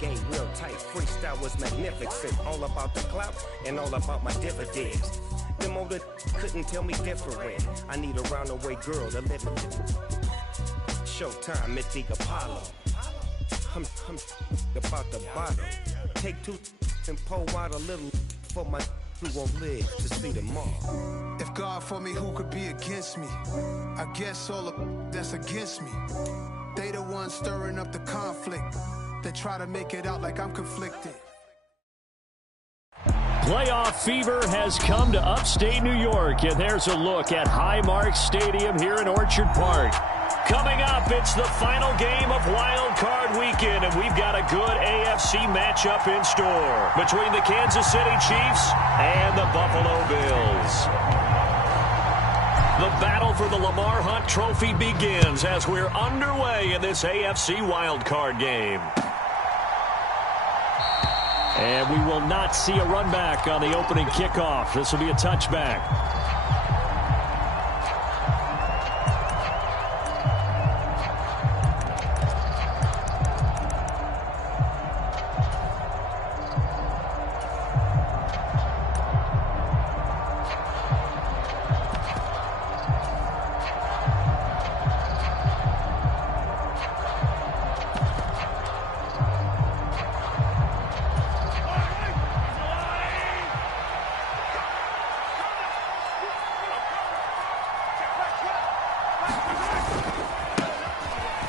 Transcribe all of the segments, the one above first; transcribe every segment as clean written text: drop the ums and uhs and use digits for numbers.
game real tight. Freestyle was magnificent. All about the clout and all about my dividends. Them older couldn't tell me different. I need a roundaway girl to live in. Showtime at the Apollo. I'm about the bottom. Take two and pour out a little for my who won't live to see tomorrow. If God for me, who could be against me? I guess all the that's against me. They the ones stirring up the conflict. They try to make it out like I'm conflicted. Playoff fever has come to upstate New York, and there's a look at Highmark Stadium here in Orchard Park. Coming up, it's the final game of Wild Card Weekend, and we've got a good AFC matchup in store between the Kansas City Chiefs and the Buffalo Bills. The battle for the Lamar Hunt Trophy begins as we're underway in this AFC Wild Card game. And we will not see a run back on the opening kickoff. This will be a touchback.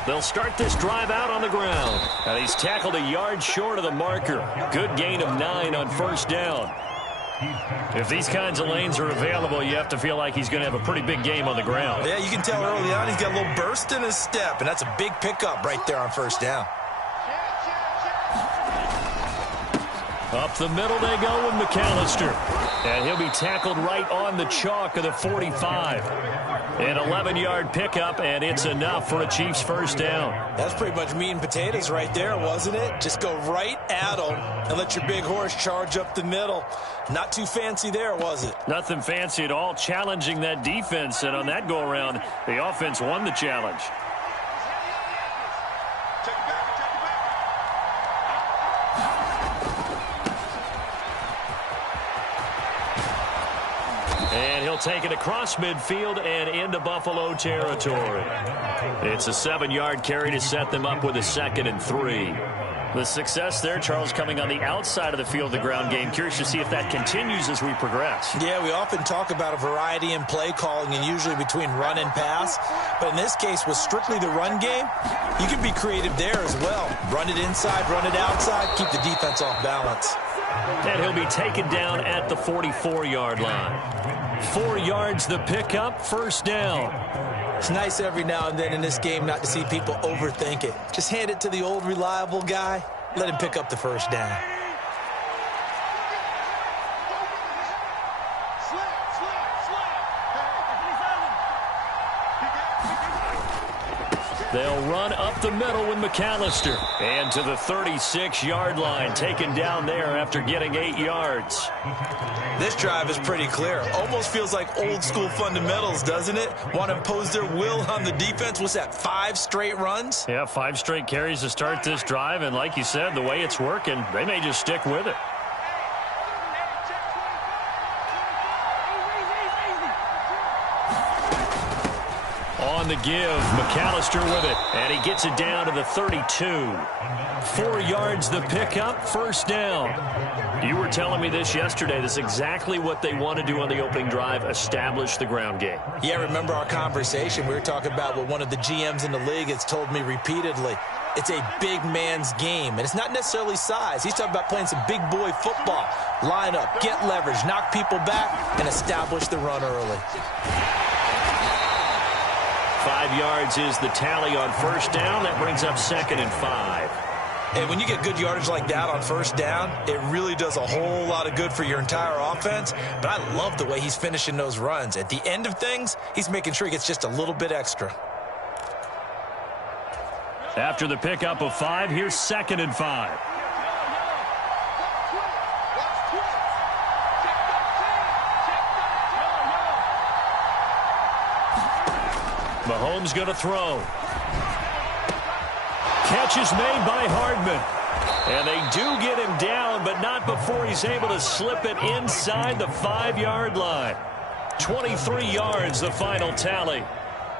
They'll start this drive out on the ground. And he's tackled a yard short of the marker. Good gain of 9 on first down. If these kinds of lanes are available, you have to feel like he's going to have a pretty big game on the ground. Yeah, you can tell early on he's got a little burst in his step, and that's a big pickup right there on first down. Up the middle they go with McAllister. And he'll be tackled right on the chalk of the 45. An 11-yard pickup, and it's enough for a Chiefs first down. That's pretty much meat and potatoes right there, wasn't it? Just go right at them and let your big horse charge up the middle. Not too fancy there, was it? Nothing fancy at all, challenging that defense. And on that go-around, the offense won the challenge. And he'll take it across midfield and into Buffalo territory. It's a 7-yard carry to set them up with a 2nd and 3. The success there, Charles, coming on the outside of the field, the ground game. Curious to see if that continues as we progress. Yeah, we often talk about a variety in play calling and usually between run and pass. But in this case, with strictly the run game, you can be creative there as well. Run it inside, run it outside, keep the defense off balance. And he'll be taken down at the 44-yard line. 4 yards the pickup, first down. It's nice every now and then in this game not to see people overthink it. Just hand it to the old reliable guy. Let him pick up the first down. They'll run up the middle with McAllister. And to the 36-yard line, taken down there after getting 8 yards. This drive is pretty clear. Almost feels like old school fundamentals, doesn't it? Want to impose their will on the defense. What's that, 5 straight runs? Yeah, 5 straight carries to start this drive. And like you said, the way it's working, they may just stick with it. On the give, McAllister with it, and he gets it down to the 32. 4 yards the pickup, first down. You were telling me this yesterday. This is exactly what they want to do on the opening drive, establish the ground game. Yeah, remember our conversation. We were talking about what one of the GMs in the league has told me repeatedly. It's a big man's game, and it's not necessarily size. He's talking about playing some big boy football. Line up, get leverage, knock people back, and establish the run early. 5 yards is the tally on first down. That brings up 2nd and 5. And when you get good yardage like that on first down, it really does a whole lot of good for your entire offense. But I love the way he's finishing those runs. At the end of things, he's making sure he gets just a little bit extra. After the pickup of 5, here's 2nd and 5. Mahomes going to throw. Catch is made by Hardman. And they do get him down, but not before he's able to slip it inside the 5-yard line. 23 yards, the final tally.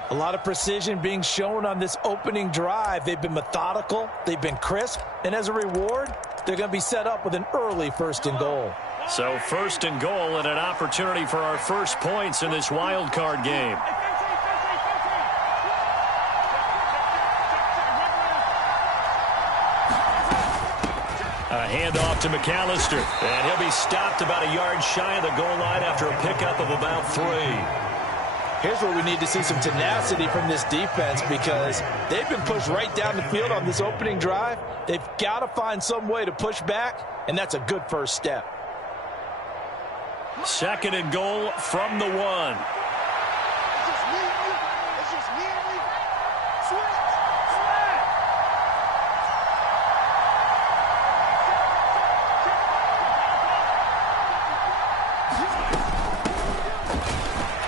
A lot of precision being shown on this opening drive. They've been methodical, they've been crisp, and as a reward, they're going to be set up with an early 1st and goal. So 1st and goal and an opportunity for our first points in this wild card game. A handoff to McAllister, and he'll be stopped about a yard shy of the goal line after a pickup of about 3. Here's where we need to see some tenacity from this defense because they've been pushed right down the field on this opening drive. They've got to find some way to push back, and that's a good first step. 2nd and goal from the 1.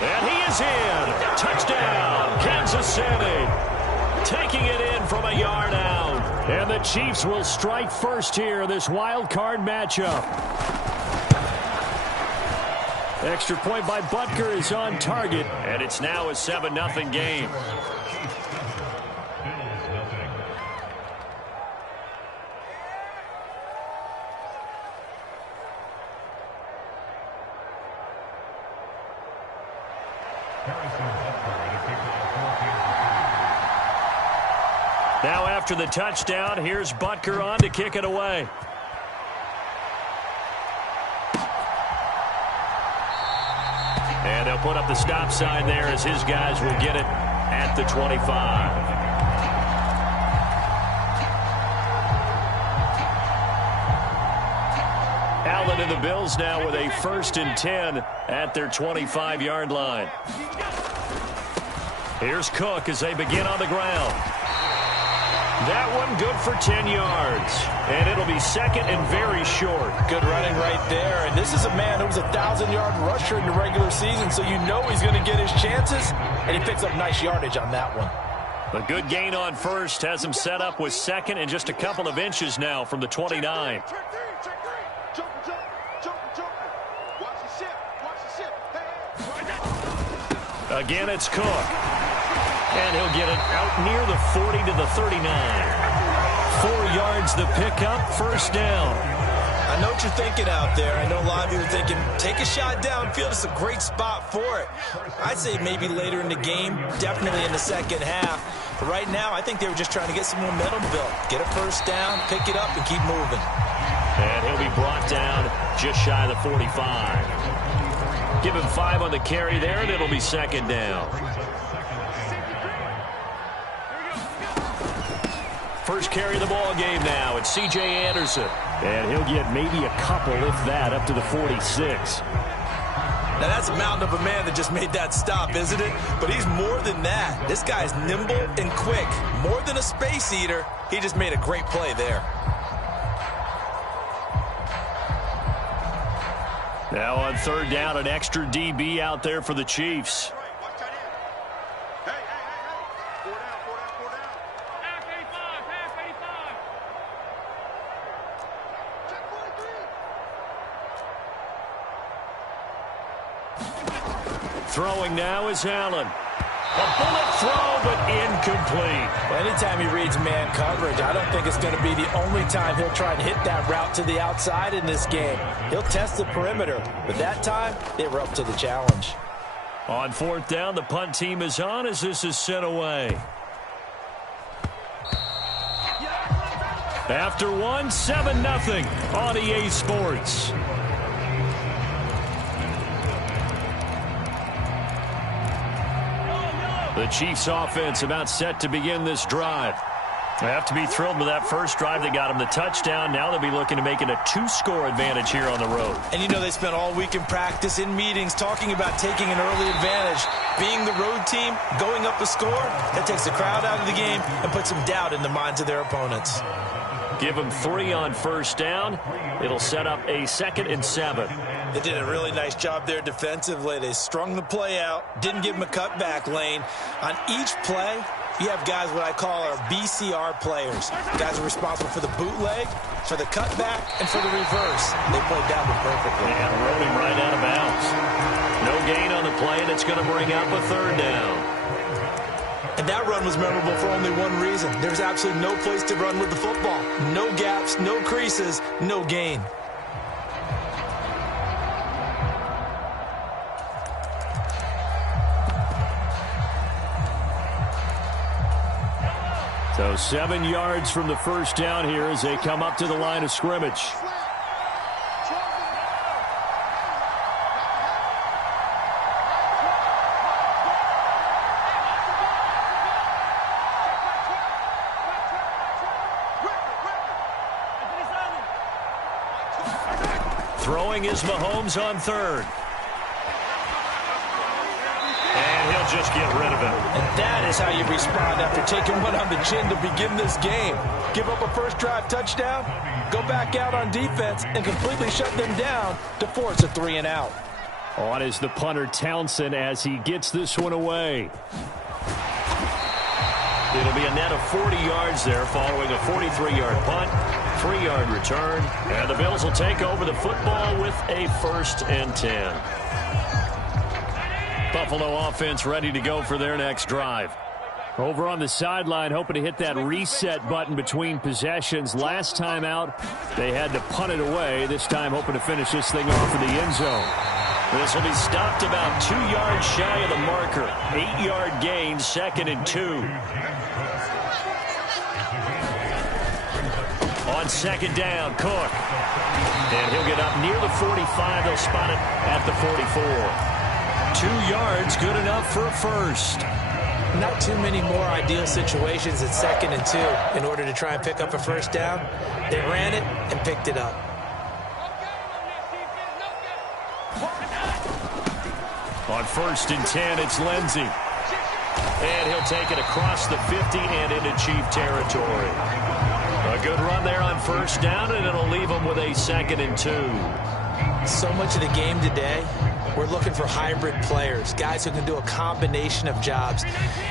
And he is in. Touchdown, Kansas City. Taking it in from a yard out. And the Chiefs will strike first here in this wild card matchup. Extra point by Butker is on target, and it's now a 7-0 game. Now after the touchdown, here's Butker on to kick it away. And they'll put up the stop sign there as his guys will get it at the 25. Allen and the Bills now with a 1st and 10 at their 25-yard line. Here's Cook as they begin on the ground. That one good for 10 yards. And it'll be 2nd and very short. Good running right there. And this is a man who was a 1,000-yard rusher in the regular season, so you know he's going to get his chances. And he picks up nice yardage on that one. A good gain on 1st has him set up with 2nd and just a couple of inches now from the 29. Again, it's Cook. And he'll get it out near the 40 to the 39. 4 yards the pickup, 1st down. I know what you're thinking out there. I know a lot of you are thinking, take a shot downfield. It's a great spot for it. I'd say maybe later in the game, definitely in the 2nd half. But right now, I think they were just trying to get some momentum built. Get a 1st down, pick it up, and keep moving. And he'll be brought down just shy of the 45. Give him 5 on the carry there, and it'll be 2nd down. First carry of the ball game now. It's C.J. Anderson. And he'll get maybe a couple, if that, up to the 46. Now, that's a mountain of a man that just made that stop, isn't it? But he's more than that. This guy's nimble and quick. More than a space eater. He just made a great play there. Now on 3rd down, an extra DB out there for the Chiefs. Throwing now is Allen. A bullet throw, but incomplete. Well, anytime he reads man coverage, I don't think it's going to be the only time he'll try and hit that route to the outside in this game. He'll test the perimeter, but that time, they were up to the challenge. On 4th down, the punt team is on as this is sent away. After one, 7-0 on EA Sports. The Chiefs offense about set to begin this drive. They have to be thrilled with that first drive that got them the touchdown. Now they'll be looking to make it a 2-score advantage here on the road. And you know they spent all week in practice, in meetings, talking about taking an early advantage. Being the road team, going up the score, that takes the crowd out of the game and puts some doubt in the minds of their opponents. Give them 3 on 1st down. It'll set up a 2nd and 7. They did a really nice job there defensively. They strung the play out, didn't give them a cutback lane. On each play, you have guys what I call our BCR players. Guys are responsible for the bootleg, for the cutback and for the reverse. They played that one perfectly. And rode him right out of bounds. No gain on the play, and it's going to bring up a third down. And that run was memorable for only one reason. There's absolutely no place to run with the football. No gaps, no creases, no gain. So 7 yards from the first down here as they come up to the line of scrimmage. Throwing is Mahomes on third. And he'll just get rid of it. And that is how you respond after taking one on the chin to begin this game. Give up a first drive touchdown, go back out on defense, and completely shut them down to force a 3 and out. On is the punter Townsend as he gets this one away. It'll be a net of 40 yards there following a 43-yard punt, 3-yard return, and the Bills will take over the football with a 1st and 10. Buffalo offense ready to go for their next drive. Over on the sideline, hoping to hit that reset button between possessions. Last time out, they had to punt it away. This time, hoping to finish this thing off in the end zone. This will be stopped about 2 yards shy of the marker. 8-yard gain, 2nd and 2. On 2nd down, Cook. And he'll get up near the 45. They'll spot it at the 44. 2 yards, good enough for a first. Not too many more ideal situations at 2nd and 2 in order to try and pick up a first down. They ran it and picked it up. On 1st and 10, it's Lindsey. And he'll take it across the 50 and into Chief territory. A good run there on 1st down, and it'll leave them with a 2nd and 2. So much of the game today, we're looking for hybrid players, guys who can do a combination of jobs.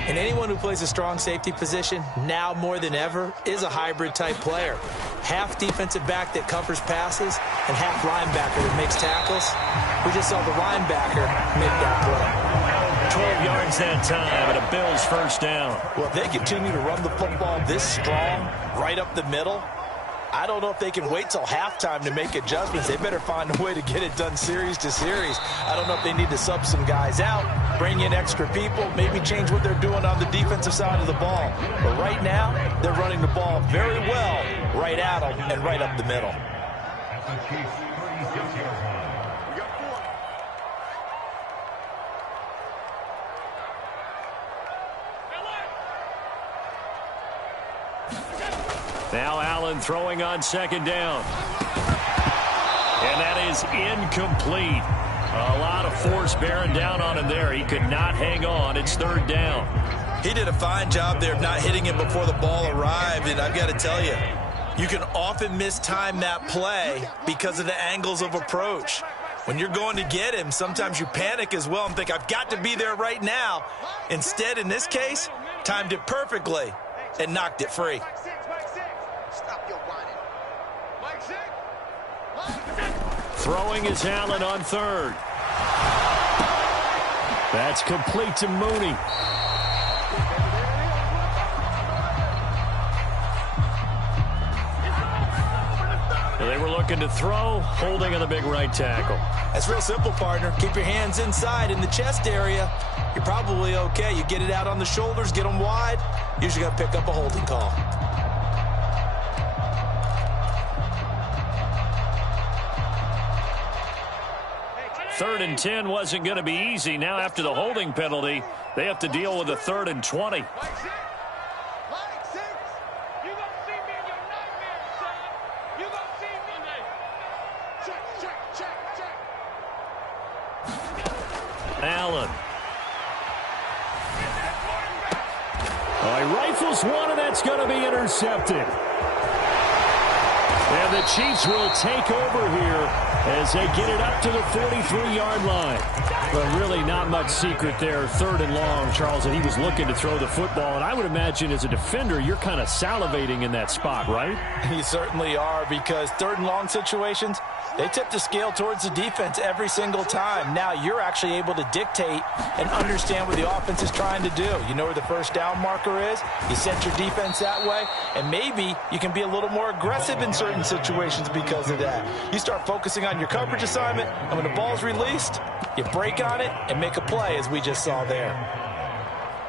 And anyone who plays a strong safety position, now more than ever, is a hybrid-type player. Half defensive back that covers passes and half linebacker that makes tackles. We just saw the linebacker make that play. 12 yards that time, and a Bills 1st down. Well, if they continue to run the football this strong, right up the middle, I don't know if they can wait till halftime to make adjustments. They better find a way to get it done series to series. I don't know if they need to sub some guys out, bring in extra people, maybe change what they're doing on the defensive side of the ball. But right now, they're running the ball very well right at them and right up the middle. Now Allen throwing on 2nd down. And that is incomplete. A lot of force bearing down on him there. He could not hang on. It's 3rd down. He did a fine job there of not hitting him before the ball arrived. And I've got to tell you, you can often mistime that play because of the angles of approach. When you're going to get him, sometimes you panic as well and think, I've got to be there right now. Instead, in this case, timed it perfectly and knocked it free. Throwing is Allen on 3rd. That's complete to Mooney. They were looking to throw, holding on the big right tackle. That's real simple, partner. Keep your hands inside in the chest area. You're probably okay. You get it out on the shoulders, get them wide. Usually going to pick up a holding call. Third and 10 wasn't going to be easy. Now after the holding penalty, they have to deal with a 3rd and 20. Allen. Oh, he rifles one, and that's going to be intercepted. And And the Chiefs will take over here as they get it up to the 43-yard line. But really not much secret there. 3rd and long, Charles, and he was looking to throw the football. And I would imagine as a defender, you're kind of salivating in that spot, right? You certainly are, because 3rd and long situations, they tip the scale towards the defense every single time. Now you're actually able to dictate and understand what the offense is trying to do. You know where the first down marker is. You set your defense that way, and maybe you can be a little more aggressive in certain situations because of that. You start focusing on your coverage assignment, and when the ball's released, you break on it and make a play, as we just saw there.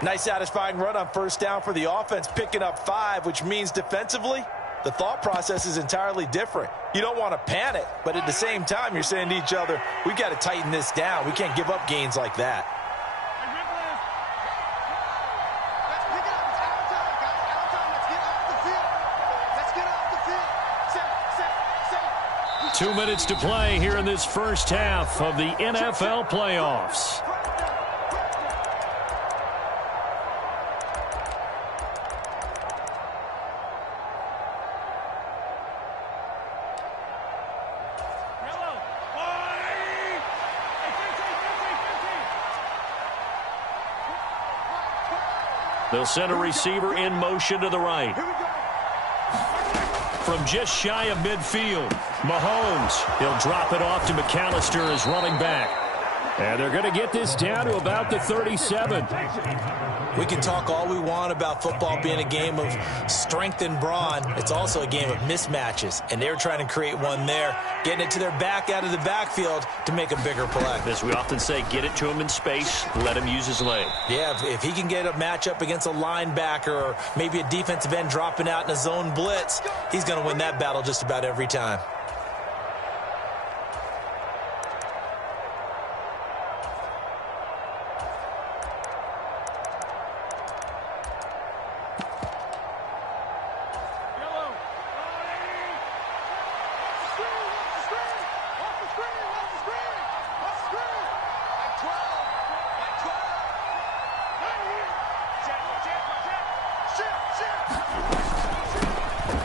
Nice satisfying run on 1st down for the offense, picking up 5, which means defensively, the thought process is entirely different. You don't want to panic, but at the same time, you're saying to each other, we've got to tighten this down. We can't give up gains like that. 2 minutes to play here in this first half of the NFL playoffs. They'll send a receiver in motion to the right. From just shy of midfield, Mahomes. He'll drop it off to McAllister as running back. And they're going to get this down to about the 37. We can talk all we want about football being a game of strength and brawn. It's also a game of mismatches, and they're trying to create one there, getting it to their back out of the backfield to make a bigger play. As we often say, get it to him in space, let him use his leg. Yeah, if he can get a matchup against a linebacker or maybe a defensive end dropping out in a zone blitz, he's going to win that battle just about every time.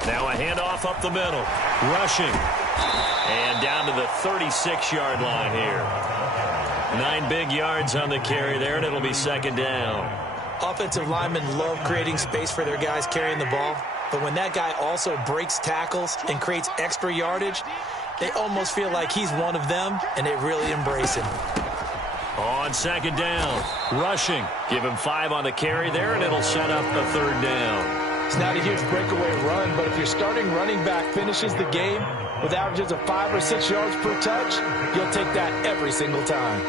Now a handoff up the middle. Rushing. And down to the 36-yard line here. 9 big yards on the carry there, and it'll be 2nd down. Offensive linemen love creating space for their guys carrying the ball. But when that guy also breaks tackles and creates extra yardage, they almost feel like he's one of them, and they really embrace him. On 2nd down. Rushing. Give him 5 on the carry there, and it'll set up the 3rd down. It's not a huge breakaway run, but if your starting running back finishes the game with averages of 5 or 6 yards per touch, you'll take that every single time.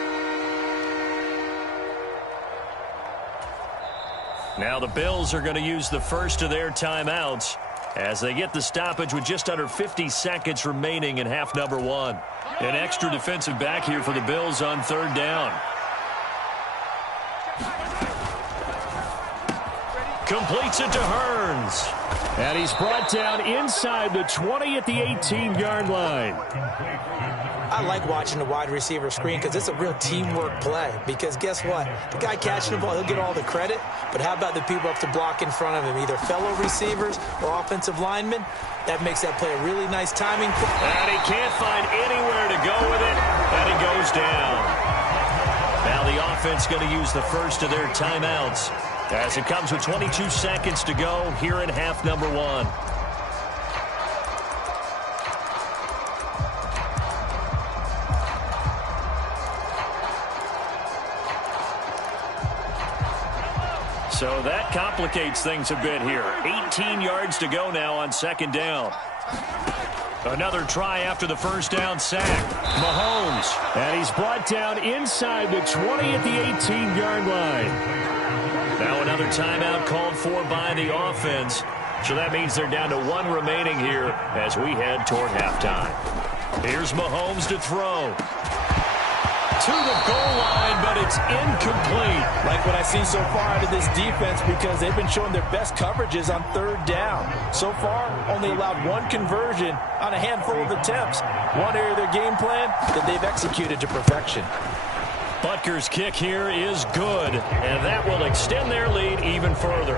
Now the Bills are going to use the first of their timeouts as they get the stoppage with just under 50 seconds remaining in half number 1. An extra defensive back here for the Bills on 3rd down. Completes it to Hearns. And he's brought down inside the 20 at the 18-yard line. I like watching the wide receiver screen because it's a real teamwork play. Because guess what? The guy catching the ball, he'll get all the credit. But how about the people up to block in front of him? Either fellow receivers or offensive linemen. That makes that play a really nice timing. And he can't find anywhere to go with it. And he goes down. Now the offense going to use the first of their timeouts as it comes with 22 seconds to go here in half number 1. So that complicates things a bit here. 18 yards to go now on 2nd down. Another try after the first down sack. Mahomes. And he's brought down inside the 20 at the 18-yard line. Now another timeout called for by the offense. So that means they're down to 1 remaining here as we head toward halftime. Here's Mahomes to throw. To the goal line, but it's incomplete. Like what I see so far out of this defense, because they've been showing their best coverages on 3rd down. So far, only allowed 1 conversion on a handful of attempts. One area of their game plan that they've executed to perfection. Butker's kick here is good, and that will extend their lead even further.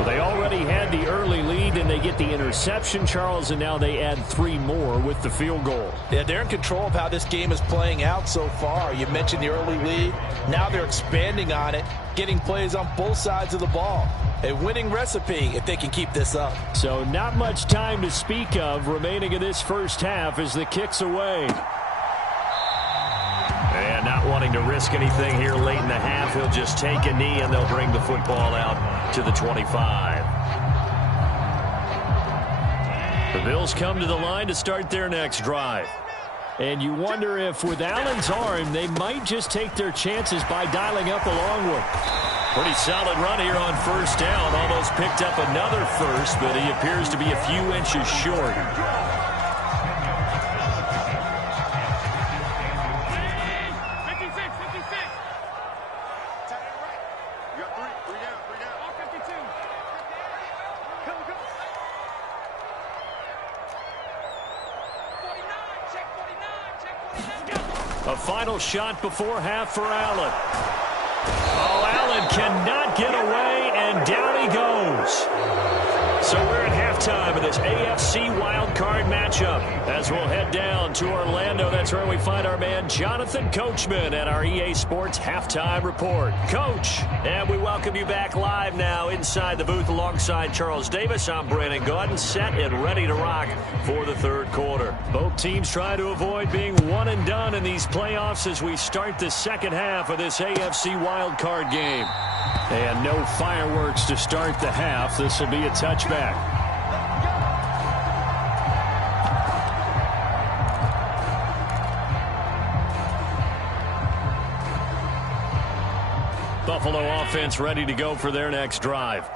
Well, they already had the early lead, and they get the interception, Charles, and now they add 3 more with the field goal. Yeah, they're in control of how this game is playing out so far. You mentioned the early lead. Now they're expanding on it, getting plays on both sides of the ball. A winning recipe if they can keep this up. So not much time to speak of remaining in this first half as the kick's away. And not wanting to risk anything here late in the half, he'll just take a knee and they'll bring the football out to the 25. The Bills come to the line to start their next drive. And you wonder if with Allen's arm, they might just take their chances by dialing up a long one. Pretty solid run here on first down. Almost picked up another first, but he appears to be a few inches short. A final shot before half for Allen. Oh, Allen cannot get away, and down he goes. So we're at halftime of this AFC wildcard matchup as we'll head down to Orlando. That's where we find our man Jonathan Coachman at our EA Sports Halftime Report. Coach, and we welcome you back live now inside the booth alongside Charles Davis. I'm Brandon Gaudin, set and ready to rock for the third quarter. Both teams try to avoid being one and done in these playoffs as we start the second half of this AFC wildcard game. And no fireworks to start the half. This will be a touchback. Buffalo offense ready to go for their next drive.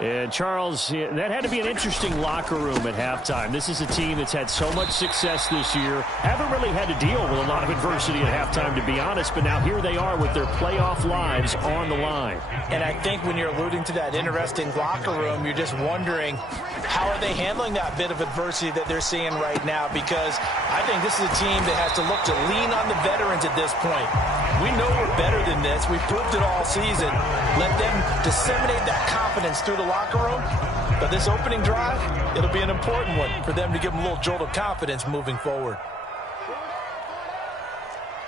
And Charles, that had to be an interesting locker room at halftime. This is a team that's had so much success this year. Haven't really had to deal with a lot of adversity at halftime, to be honest. But now here they are with their playoff lives on the line. And I think when you're alluding to that interesting locker room, you're just wondering how are they handling that bit of adversity that they're seeing right now? Because I think this is a team that has to look to lean on the veterans at this point. We know we're better than this. We've proved it all season. Let them disseminate that confidence through the locker room. But this opening drive, it'll be an important one for them to give them a little jolt of confidence moving forward.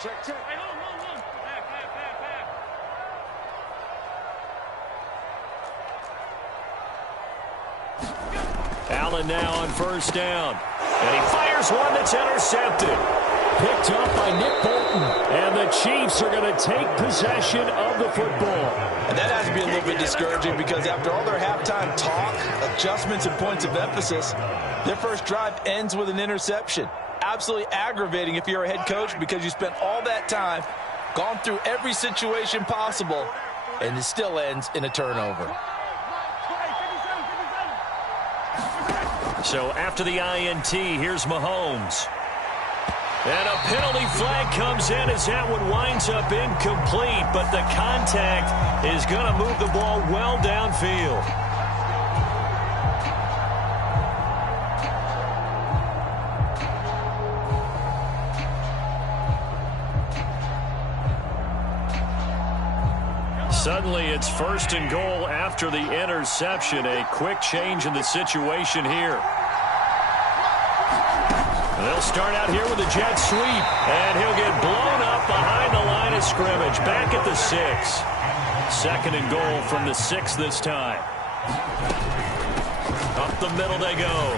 Check, check. Allen now on first down. And he fires one that's intercepted. Picked up by Nick Bolton. And the Chiefs are going to take possession of the football. And that has to be a little bit discouraging because after all their halftime talk, adjustments, and points of emphasis, their first drive ends with an interception. Absolutely aggravating if you're a head coach because you spent all that time, gone through every situation possible, and it still ends in a turnover. So after the INT, here's Mahomes. And a penalty flag comes in as that one winds up incomplete, but the contact is going to move the ball well downfield. Suddenly it's first and goal after the interception. A quick change in the situation here. They'll start out here with a jet sweep, and he'll get blown up behind the line of scrimmage. Back at the 6. Second and goal from the 6 this time. Up the middle they go.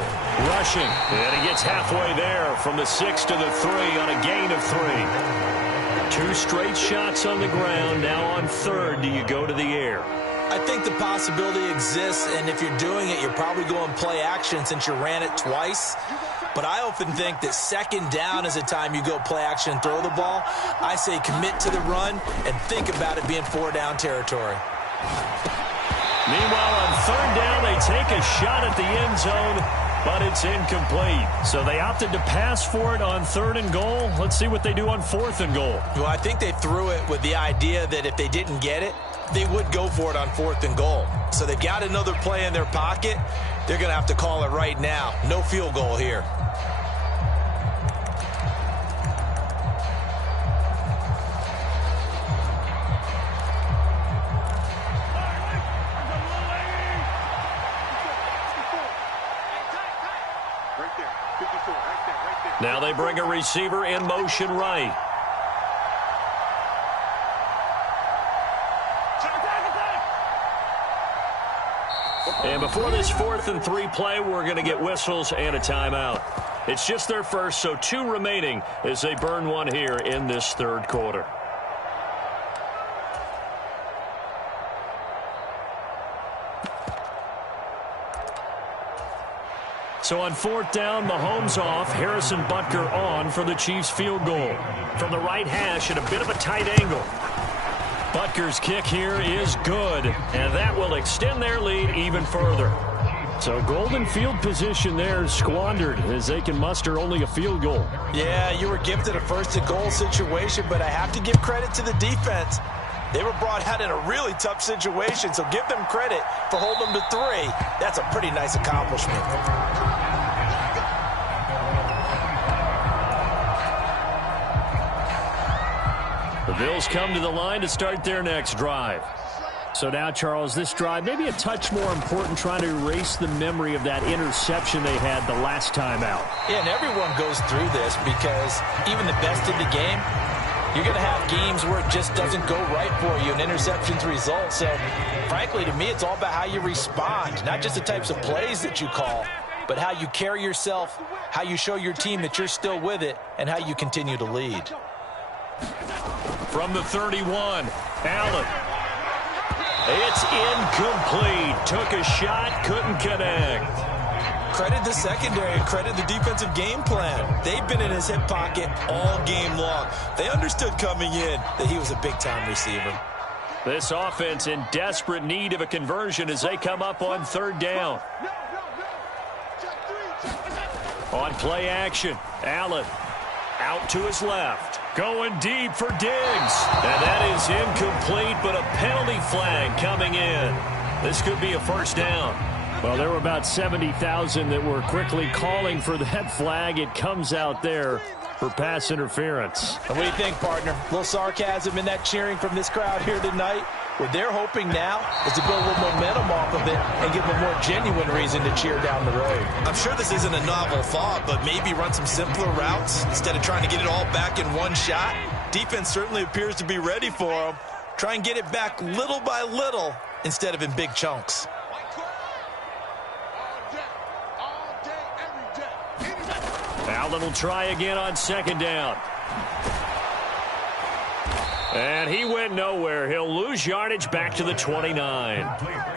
Rushing, and he gets halfway there from the 6 to the 3 on a gain of 3. 2 straight shots on the ground. Now on third, do you go to the air? I think the possibility exists, and if you're doing it, you're probably going play action since you ran it twice. But I often think that second down is the time you go play action and throw the ball. I say commit to the run and think about it being 4-down territory. Meanwhile, on third down, they take a shot at the end zone, but it's incomplete. So they opted to pass for it on third and goal. Let's see what they do on fourth and goal. Well, I think they threw it with the idea that if they didn't get it, they would go for it on fourth and goal. So they've got another play in their pocket. They're going to have to call it right now. No field goal here. Now they bring a receiver in motion right. And before this 4th and 3 play, we're going to get whistles and a timeout. It's just their first, so 2 remaining as they burn one here in this 3rd quarter. So on 4th down, Mahomes off, Harrison Butker on for the Chiefs field goal. From the right hash at a bit of a tight angle. Butker's kick here is good, and that will extend their lead even further. So golden field position there squandered as they can muster only a field goal. Yeah, you were gifted a 1st and goal situation, but I have to give credit to the defense. They were brought out in a really tough situation, so give them credit for holding them to 3. That's a pretty nice accomplishment. The Bills come to the line to start their next drive. So now, Charles, this drive maybe a touch more important, trying to erase the memory of that interception they had the last time out. Yeah, and everyone goes through this because even the best in the game, you're going to have games where it just doesn't go right for you and interceptions result. So, frankly, to me, it's all about how you respond, not just the types of plays that you call, but how you carry yourself, how you show your team that you're still with it, and how you continue to lead. From the 31, Allen. It's incomplete. Took a shot, couldn't connect. Credit the secondary and credit the defensive game plan. They've been in his hip pocket all game long. They understood coming in that he was a big-time receiver. This offense in desperate need of a conversion as they come up on 3rd down. On play action, Allen out to his left. Going deep for Diggs. And that is incomplete, but a penalty flag coming in. This could be a 1st down. Well, there were about 70,000 that were quickly calling for that flag. It comes out there for pass interference. And what do you think, partner? A little sarcasm in that cheering from this crowd here tonight. What they're hoping now is to build a little momentum off of it and give them a more genuine reason to cheer down the road. I'm sure this isn't a novel thought, but maybe run some simpler routes instead of trying to get it all back in one shot. Defense certainly appears to be ready for them. Try and get it back little by little instead of in big chunks. Allen will try again on 2nd down. And he went nowhere. He'll lose yardage back to the 29.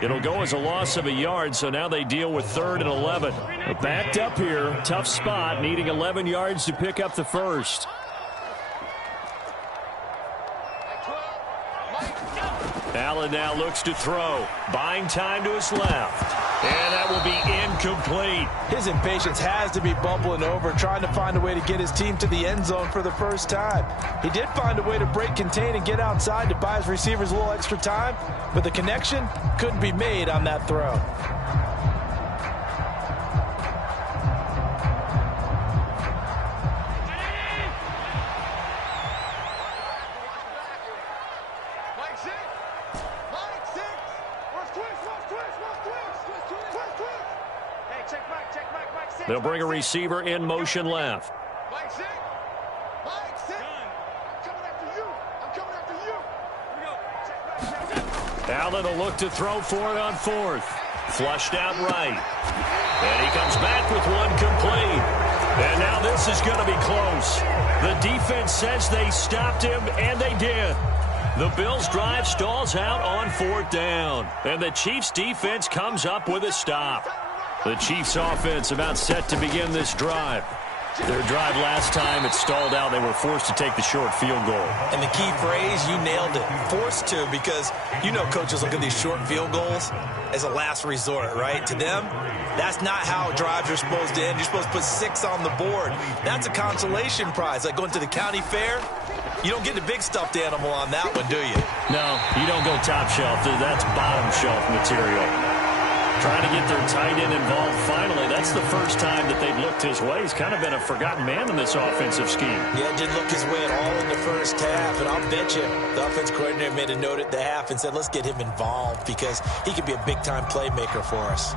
It'll go as a loss of a yard, so now they deal with 3rd and 11. Backed up here, tough spot, needing 11 yards to pick up the 1st. Allen now looks to throw. Buying time to his left. And that will be incomplete. His impatience has to be bubbling over, trying to find a way to get his team to the end zone for the first time. He did find a way to break contain and get outside to buy his receivers a little extra time, but the connection couldn't be made on that throw. They'll bring a receiver in motion left. Allen will look to throw for it on 4th. Flushed out right. And he comes back with one complete. And now this is going to be close. The defense says they stopped him, and they did. The Bills' drive stalls out on 4th down. And the Chiefs' defense comes up with a stop. The Chiefs' offense about set to begin this drive. Their drive last time, it stalled out. They were forced to take the short field goal. And the key phrase, you nailed it. Forced to, because you know coaches look at these short field goals as a last resort, right? To them, that's not how drives are supposed to end. You're supposed to put 6 on the board. That's a consolation prize. Like going to the county fair, you don't get the big stuffed animal on that one, do you? No, you don't go top shelf. That's bottom shelf material. Trying to get their tight end involved finally. That's the first time that they've looked his way. He's kind of been a forgotten man in this offensive scheme. Yeah, didn't look his way at all in the first half. And I'll bet you the offense coordinator made a note at the half and said, let's get him involved because he could be a big-time playmaker for us.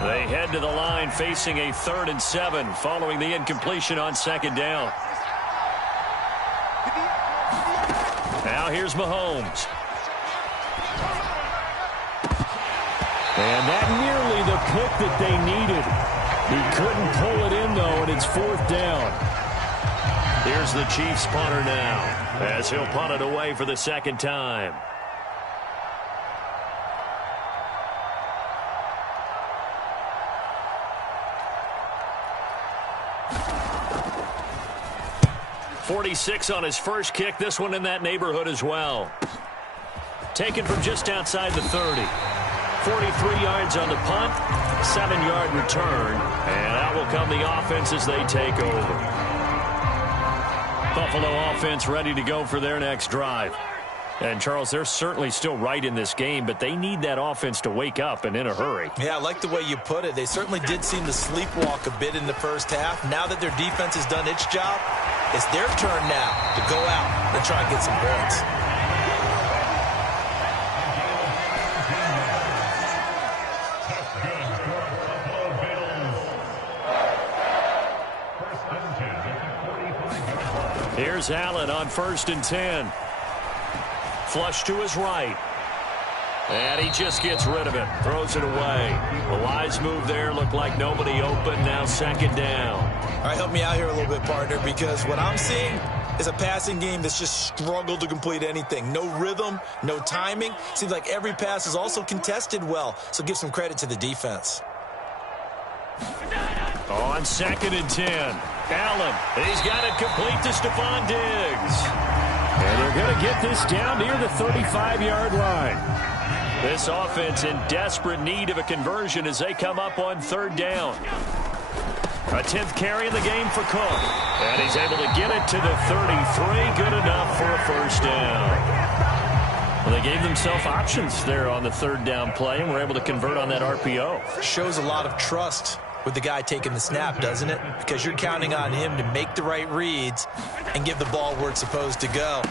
They head to the line facing a 3rd and 7 following the incompletion on 2nd down. Now here's Mahomes. And that nearly the pick that they needed. He couldn't pull it in, though, and it's 4th down. Here's the Chiefs punter now, as he'll punt it away for the 2nd time. .46 on his first kick. This one in that neighborhood as well. Taken from just outside the 30. 43 yards on the punt, 7-yard return, and out will come the offense as they take over. Buffalo offense ready to go for their next drive. And, Charles, they're certainly still right in this game, but they need that offense to wake up and in a hurry. Yeah, I like the way you put it. They certainly did seem to sleepwalk a bit in the first half. Now that their defense has done its job, it's their turn now to go out and try and get some points. Here's Allen on 1st and 10. Flush to his right. And he just gets rid of it. Throws it away. A wise move there. Looked like nobody open. Now 2nd down. All right, help me out here a little bit, partner, because what I'm seeing is a passing game that's just struggled to complete anything. No rhythm, no timing. Seems like every pass is also contested well, so give some credit to the defense. On 2nd and 10. Allen, he's got it complete to Stephon Diggs. And they're going to get this down near the 35-yard line. This offense in desperate need of a conversion as they come up on 3rd down. A 10th carry in the game for Cook. And he's able to get it to the 33. Good enough for a 1st down. Well, they gave themselves options there on the 3rd down play and were able to convert on that RPO. Shows a lot of trust with the guy taking the snap, doesn't it? Because you're counting on him to make the right reads and give the ball where it's supposed to go.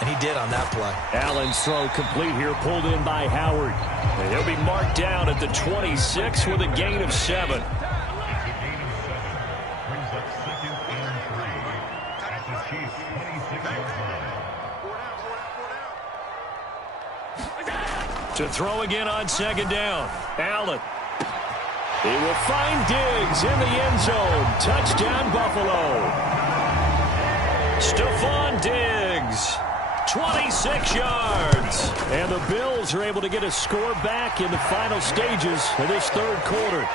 And he did on that play. Allen's throw complete here, pulled in by Howard. And he'll be marked down at the 26 with a gain of 7. To throw again on 2nd down. Allen. He will find Diggs in the end zone. Touchdown, Buffalo. Stephon Diggs, 26 yards. And the Bills are able to get a score back in the final stages of this 3rd quarter.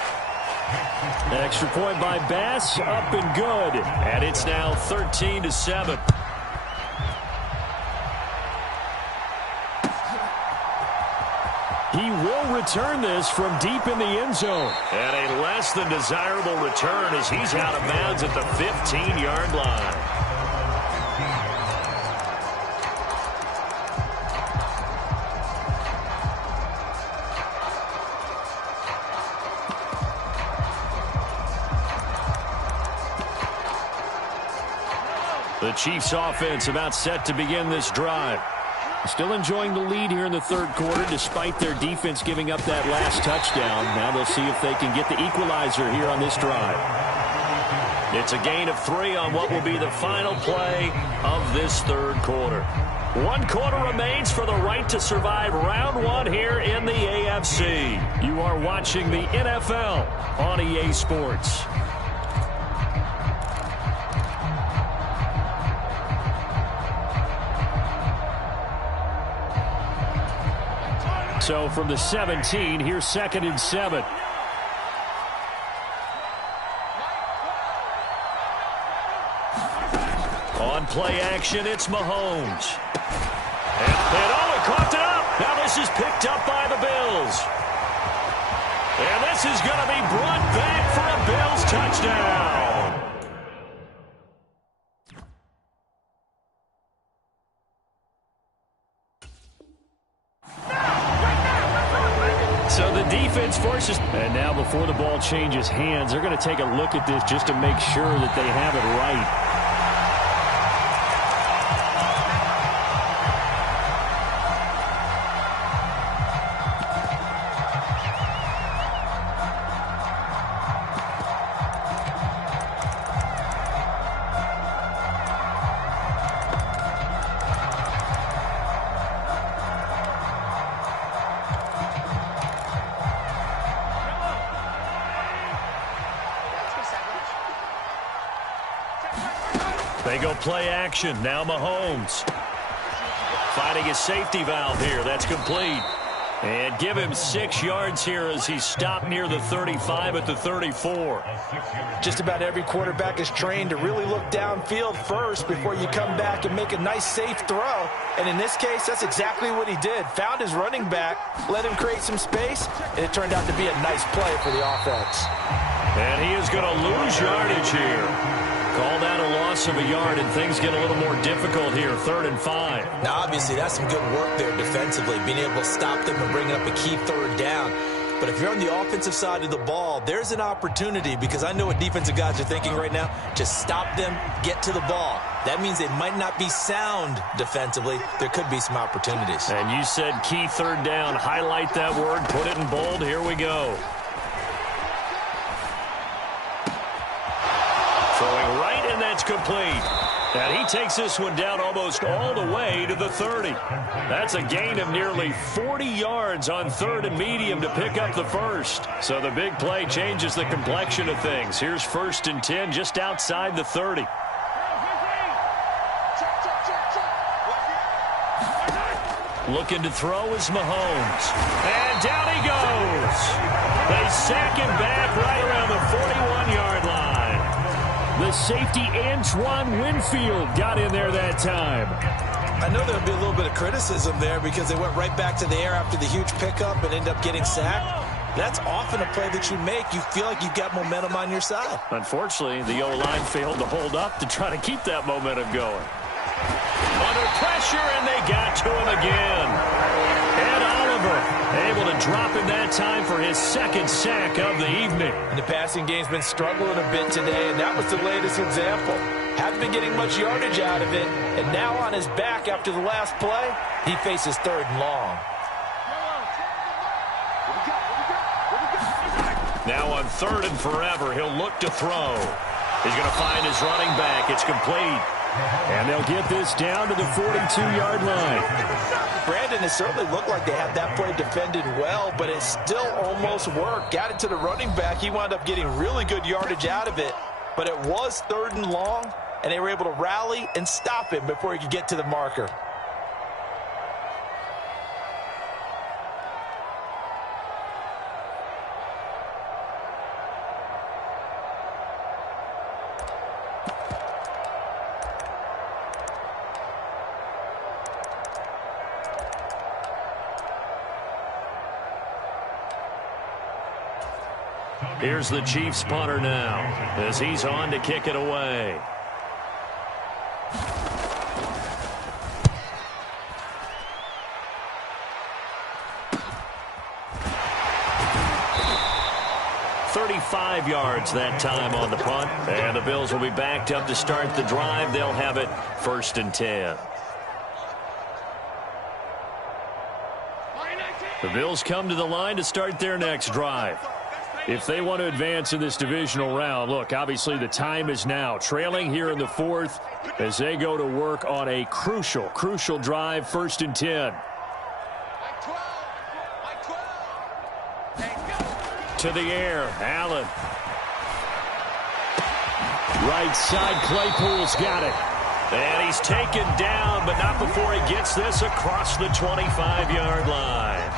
An extra point by Bass, up and good. And it's now 13-7. He will return this from deep in the end zone. And a less than desirable return as he's out of bounds at the 15-yard line. The Chiefs offense about set to begin this drive. Still enjoying the lead here in the 3rd quarter despite their defense giving up that last touchdown. Now they'll see if they can get the equalizer here on this drive. It's a gain of 3 on what will be the final play of this 3rd quarter. 1 quarter remains for the right to survive round 1 here in the AFC. You are watching the NFL on EA Sports. So from the 17, here's 2nd and 7. On play action, it's Mahomes. And he coughed it up. Now this is picked up by the Bills. And this is going to be brought back for a Bills touchdown. So the defense forces. And now before the ball changes hands, they're going to take a look at this just to make sure that they have it right. They go play action. Now Mahomes. Finding a safety valve here. That's complete. And give him 6 yards here as he's stopped near the 35 at the 34. Just about every quarterback is trained to really look downfield first before you come back and make a nice, safe throw. And in this case, that's exactly what he did. Found his running back, let him create some space, and it turned out to be a nice play for the offense. And he is going to lose yardage here. Call that a loss of a yard, and things get a little more difficult here. 3rd and 5. Now, obviously, that's some good work there defensively, being able to stop them and bringing up a key 3rd down. But if you're on the offensive side of the ball, there's an opportunity, because I know what defensive guys are thinking right now. Just stop them, get to the ball. That means they might not be sound defensively. There could be some opportunities. And you said key 3rd down. Highlight that word. Put it in bold. Here we go. Throwing right, and that's complete. And he takes this one down almost all the way to the 30. That's a gain of nearly 40 yards on 3rd and medium to pick up the first. So the big play changes the complexion of things. Here's 1st and 10 just outside the 30. Looking to throw is Mahomes. And down he goes. They sack him back right around the 41-yard line. The safety, Antoine Winfield, got in there that time. I know there'll be a little bit of criticism there because they went right back to the air after the huge pickup and ended up getting sacked. That's often a play that you make. You feel like you've got momentum on your side. Unfortunately, the O-line failed to hold up to try to keep that momentum going. Under pressure, and they got to him again. And Oliver able to drop him that time for his 2nd sack of the evening. And the passing game's been struggling a bit today, and that was the latest example. Haven't been getting much yardage out of it, and now on his back after the last play, he faces 3rd and long. Now on 3rd and forever, he'll look to throw. He's going to find his running back. It's complete. And they'll get this down to the 42-yard line. Brandon, it certainly looked like they had that play defended well, but it still almost worked. Got it to the running back. He wound up getting really good yardage out of it, but it was 3rd and long, and they were able to rally and stop him before he could get to the marker. Here's the Chiefs punter now as he's on to kick it away. "35 yards that time on the punt. And the Bills will be backed up to start the drive. They'll have it 1st and 10. The Bills come to the line to start their next drive. If they want to advance in this divisional round, look, obviously the time is now. Trailing here in the 4th as they go to work on a crucial drive, 1st and 10. To the air, Allen. Right side, Claypool's got it. And he's taken down, but not before he gets this across the 25-yard line.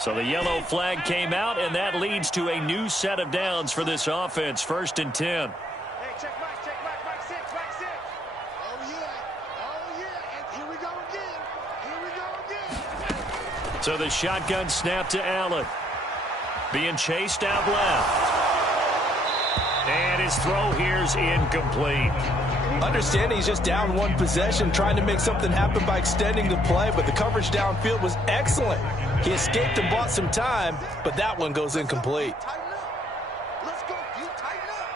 So the yellow flag came out, and that leads to a new set of downs for this offense. 1st and 10. Hey, check Mike 6. Oh, yeah. And here we go again. So the shotgun snap to Allen. Being chased out left. And his throw here's incomplete. Understanding he's just down 1 possession, trying to make something happen by extending the play, but the coverage downfield was excellent. He escaped and bought some time, but that one goes incomplete. Let's go. You tighten up.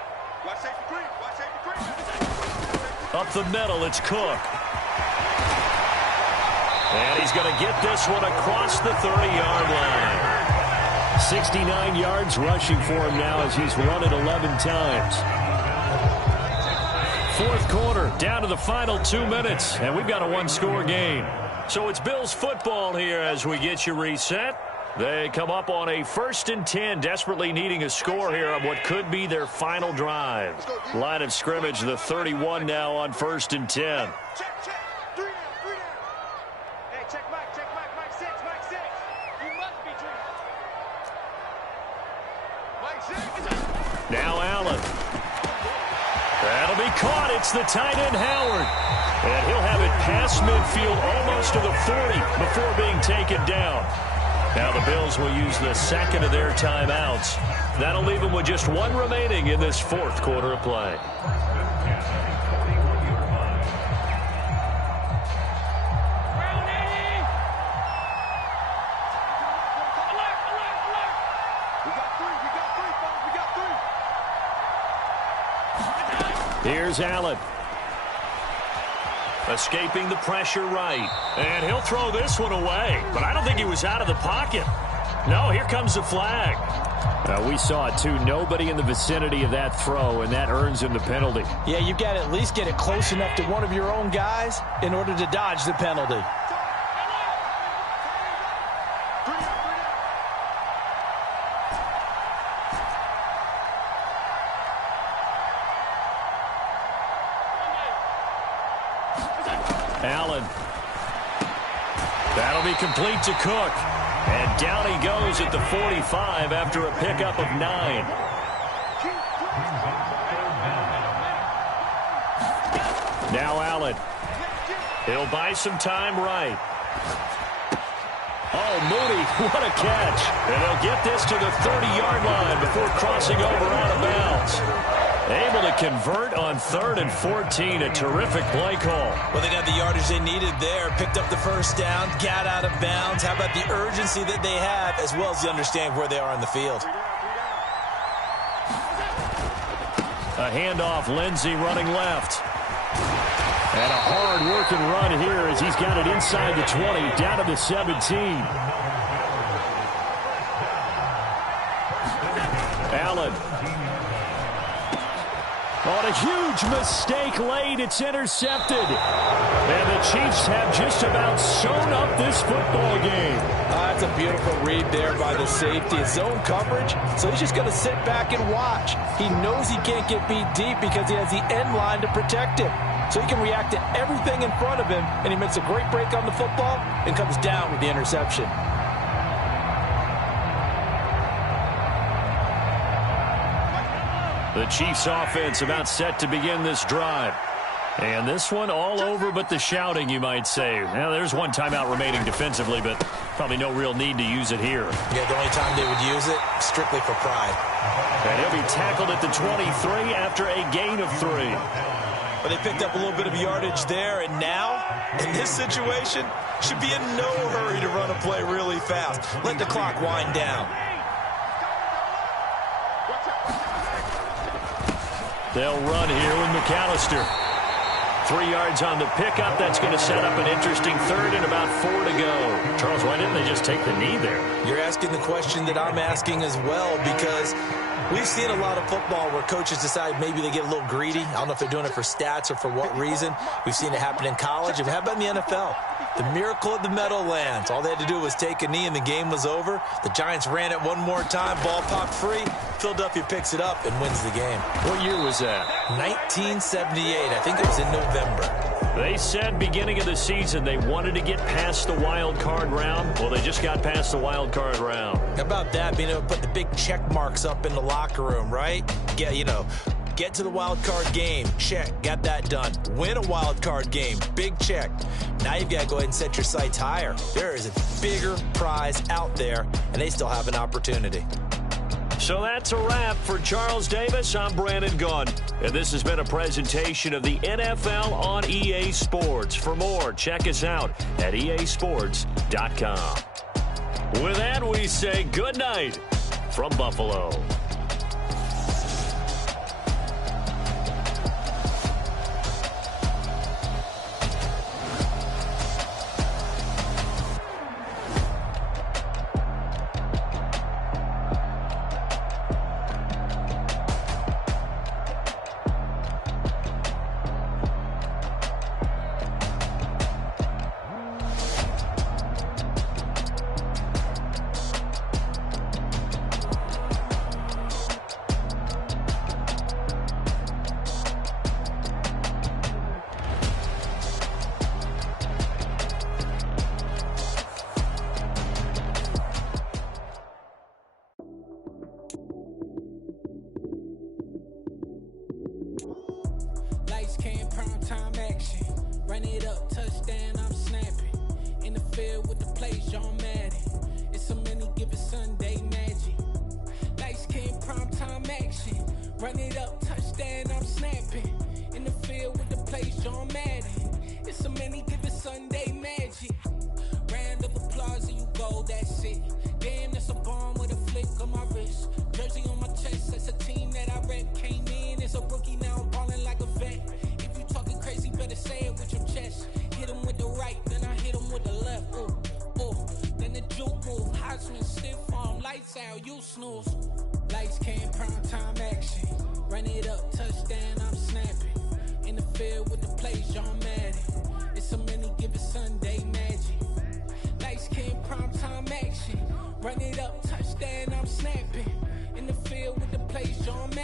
Watch safety green. Up the middle, it's Cook. And he's going to get this one across the 30-yard line. 69 yards rushing for him now as he's run it 11 times. 4th quarter, down to the final 2 minutes, and we've got a 1-score game. So it's Bills football here as we get you reset. They come up on a 1st and 10, desperately needing a score here on what could be their final drive. Line of scrimmage, the 31 now on 1st and 10. Check. 3 down. Hey, check Mike 6. You must be dreaming. Mike 6. Now Allen. That'll be caught. It's the tight end, Howard. And he'll have it past midfield almost to the 40 before being taken down. Now the Bills will use the second of their timeouts. That'll leave them with just one remaining in this 4th quarter of play. Here's Allen. Escaping the pressure right. And he'll throw this one away. But I don't think he was out of the pocket. No, here comes the flag. We saw it, too. Nobody in the vicinity of that throw, and that earns him the penalty. Yeah, you've got to at least get it close enough to one of your own guys in order to dodge the penalty. Allen. That'll be complete to Cook. And down he goes at the 45 after a pickup of 9. Now Allen. He'll buy some time right. Oh, Moody, what a catch. And they'll get this to the 30-yard line before crossing over out of bounds. Able to convert on 3rd and 14. A terrific play call. Well, they got the yardage they needed there. Picked up the first down. Got out of bounds. How about the urgency that they have as well as the understanding where they are on the field? A handoff. Lindsey running left. And a hard-working run here as he's got it inside the 20, down to the 17. Allen. On a huge mistake late, it's intercepted. And the Chiefs have just about sewn up this football game. That's a beautiful read there by the safety. It's zone coverage, so he's just going to sit back and watch. He knows he can't get beat deep because he has the end line to protect him. So he can react to everything in front of him, and he makes a great break on the football and comes down with the interception. The Chiefs offense about set to begin this drive. And this one all over but the shouting, you might say. Now, there's one timeout remaining defensively, but probably no real need to use it here. Yeah, the only time they would use it, strictly for pride. And he'll be tackled at the 23 after a gain of 3. But they picked up a little bit of yardage there, and now, in this situation, should be in no hurry to run a play really fast. Let the clock wind down. They'll run here with McAllister. 3 yards on the pickup. That's going to set up an interesting 3rd and about 4 to go. Charles, why didn't they just take the knee there? You're asking the question that I'm asking as well, because we've seen a lot of football where coaches decide maybe they get a little greedy. I don't know if they're doing it for stats or for what reason. We've seen it happen in college. And how about in the NFL? The miracle of the Meadowlands. All they had to do was take a knee and the game was over. The Giants ran it one more time. Ball popped free. Philadelphia picks it up and wins the game. What year was that? 1978. I think it was in November. They said beginning of the season they wanted to get past the wild card round. Well, they just got past the wild card round. How about that? Being able to put the big check marks up in the locker room, right? Yeah, you know. Get to the wild card game. Check. Got that done. Win a wild card game. Big check. Now you've got to go ahead and set your sights higher. There is a bigger prize out there, and they still have an opportunity. So that's a wrap for Charles Davis. I'm Brandon Gunn, and this has been a presentation of the NFL on EA Sports. For more, check us out at easports.com. With that, we say good night from Buffalo. field with the plays, John Madden. It's a many given Sunday magic. Lights came prime time action. Run it up, touchdown, I'm snapping. In the field with the plays, John Madden. It's a many given Sunday magic. Round of applause and you go, that's it. Damn, that's a bomb with a flick on my wrist. Jersey on my chest, that's a team that I rep. Came in as a rookie, now I'm balling like a vet. If you talking crazy, better say it with your chest. Hit him with the right, then I hit him with the left. Ooh, ooh. Then the juke move, Heisman stiff arm, lights out, you snooze. Lights came, prime time action. Run it up, touchdown, I'm snapping. In the field with the plays, John Madden. It's a many given Sunday magic. Lights came, prime time action. Run it up, touchdown, I'm snapping. In the field with the plays, John Madden.